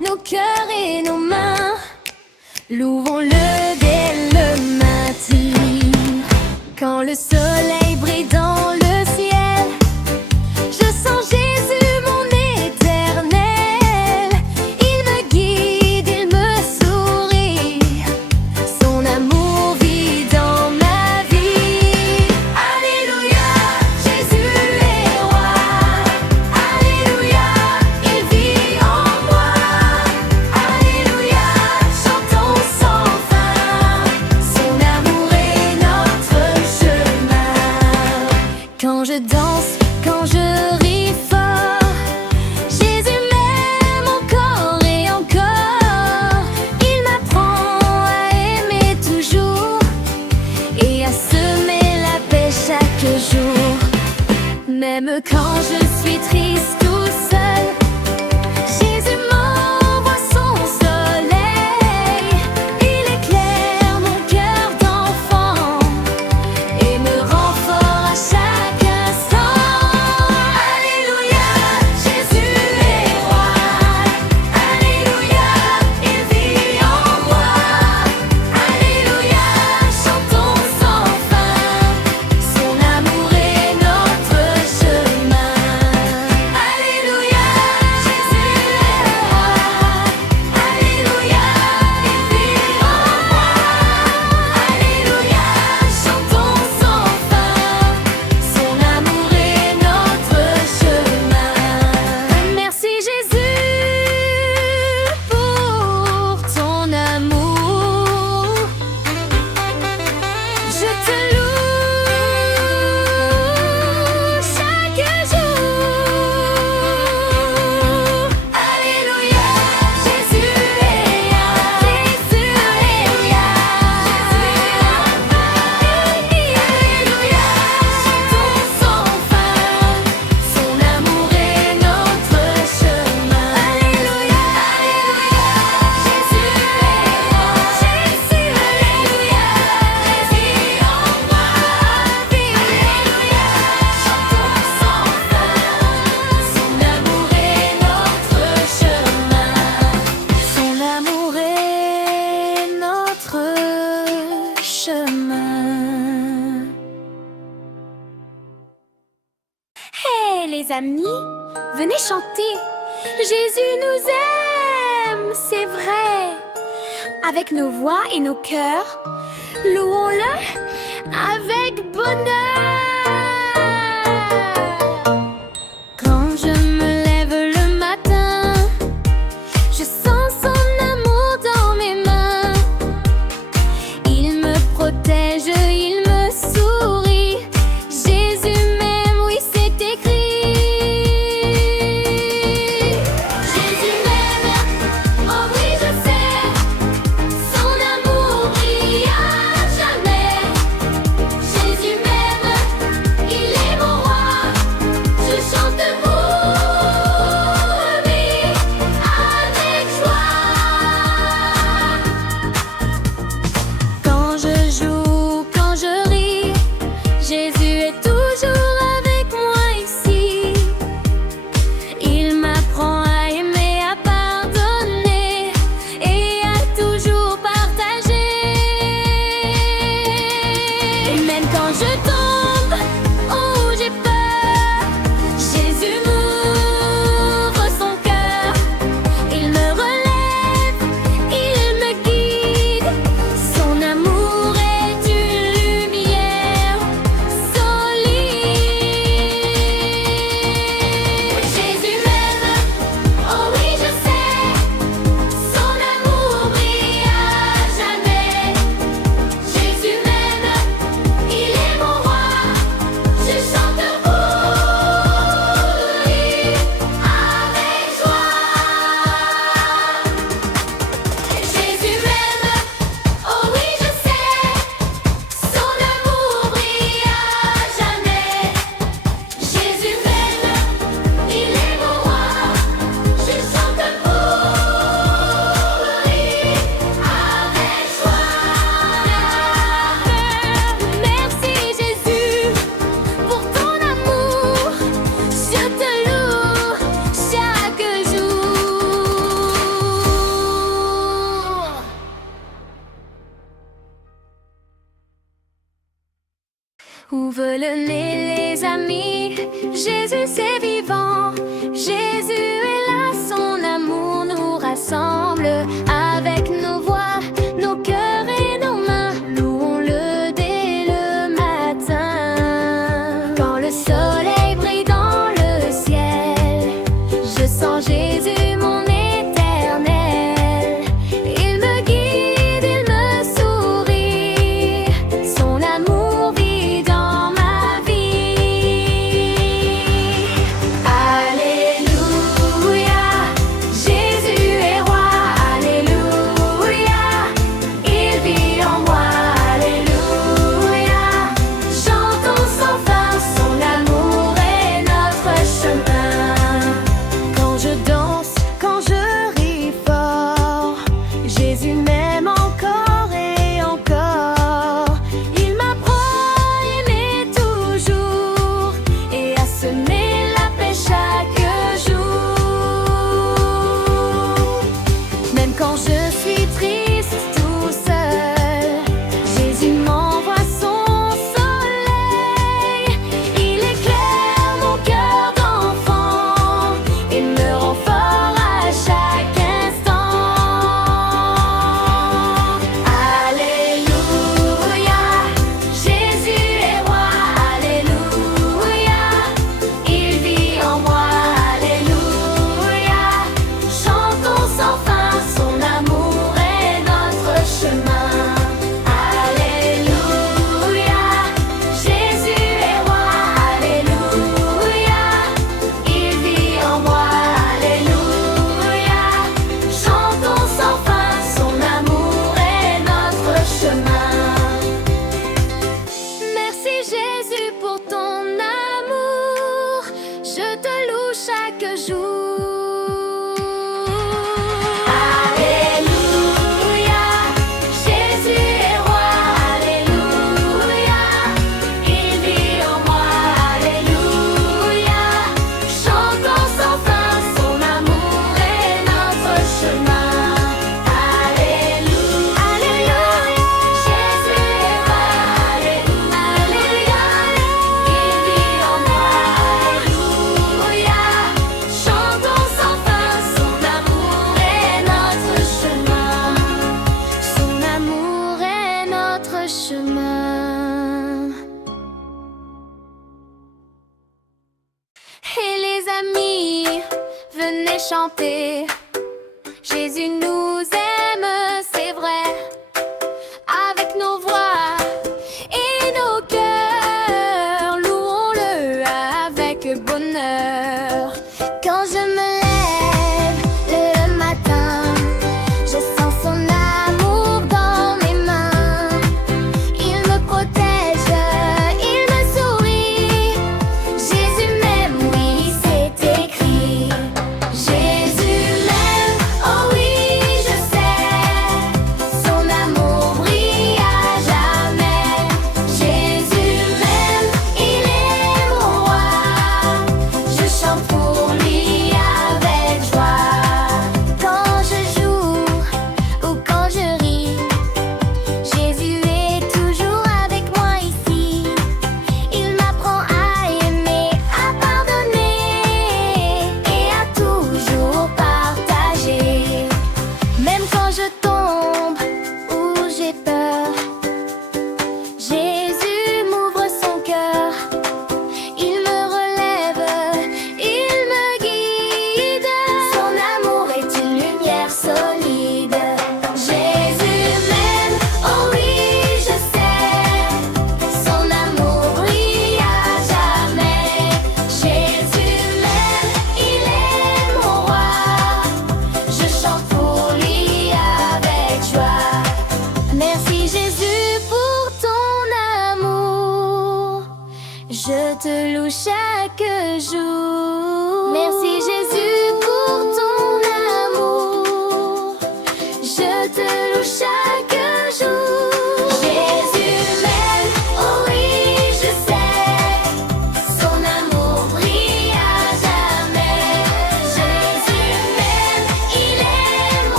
nos cœurs et nos mains. Louons-le dès le matin. Quand le soleil brille dans le ciel, je sens Jésus, mon éternel. Il me guide, il me sourit. Son amour vit dans ma vie. Alléluia, Jésus est roi. Alléluia, il vit en moi. Alléluia, chantons sans fin. Son amour est notre chemin. Quand je danse, quand je ris fort, Jésus m'aime encore et encore. Il m'apprend à aimer toujours et à semer la paix chaque jour. Même quand je suis triste ou seule, Jésus m'envoie son soleil. Il éclaire mon cœur d'enfant et me rend fort à chaque instant. Alléluia, Jésus est roi. Alléluia, il vit en moi. Alléluia, chantons sans fin. Son amour est notre chemin. Alléluia, Jésus est roi. Alléluia, il vit en moi. Alléluia, chantons sans fin. Son amour est notre chemin. Merci Jésus pour ton amour. Je te loue chaque jour. Alléluia, Jésus est là. Jésus est là. Alléluia, chantons sans fin. Son amour est notre chemin. Alléluia, Alléluia, Jésus est roi. Jésus, Alléluia, Jésus en moi. Alléluia, chantons sans fin. Son amour est notre chemin. Son amour est notre chemin. Hey les amis, venez chanter. Jésus nous aime, c'est vrai. Avec nos voix et nos cœurs, louons-le avec bonheur. Quand je me lève le matin, je sens son amour dans mes mains. Il me protège, il me sourit. Jésus m'aime, oui c'est écrit. Jésus m'aime, oh oui je sais. Son amour brille à jamais. Jésus m'aime, il est mon roi. Je chante pour lui avec joie. Quand je joue, quand je ris, Jésus est toujours avec moi ici. Il m'apprend à aimer, à pardonner et à toujours partager. Et même quand je tombe ou j'ai peur, Jésus me Venez les amis, Jésus c'est vivant, Jésus est là, son amour nous rassemble. Avec nos voix, nos cœurs et nos mains, louons-le dès le matin. Quand le soleil brille dans le ciel, je sens Jésus mon éternel. Il me guide, il me sourit, son amour vit dans ma vie. Alléluia, Jésus est roi. Alléluia, il vit en moi. Alléluia, chantons sans fin, son amour est notre chemin. Quand je danse, quand je ris fort, Jésus m'aime encore et encore. Il m'apprend à aimer toujours et à semer la paix chaque jour. Même quand je suis triste tout seul, Jésus m'envoie son soleil. Il éclaire mon cœur d'enfant et me rend fort à chaque instant. Alléluia, Jésus est roi. Alléluia, il vit en moi. Alléluia, chantons sans fin, son amour est notre chemin. Alléluia, Jésus est roi. Alléluia, il vit en moi. Alléluia, chantons sans fin, son amour est notre chemin. Merci Jésus pour ton amour, je te loue chaque jour. Alléluia, Jésus est roi. Alléluia, il vit en moi. Alléluia, chantons sans fin, son amour est notre chemin. Alléluia, Jésus est roi. Alléluia, il vit en moi. Alléluia, chantons sans fin, son amour est notre chemin. Son amour est notre chemin. Et les amis, venez chanter. Jésus nous aime, c'est vrai. Avec nos voix et nos cœurs, louons-le avec bonheur. Quand je me lève le matin, je sens son amour dans mes mains. Il me protège, il me sourit. Jésus m'aime, oui, c'est écrit. Jésus m'aime, oh oui, je sais. Son amour brille à jamais. Jésus m'aime, il est mon roi. Je chante pour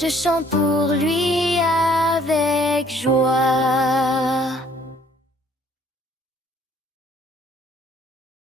Je chante pour lui avec joie.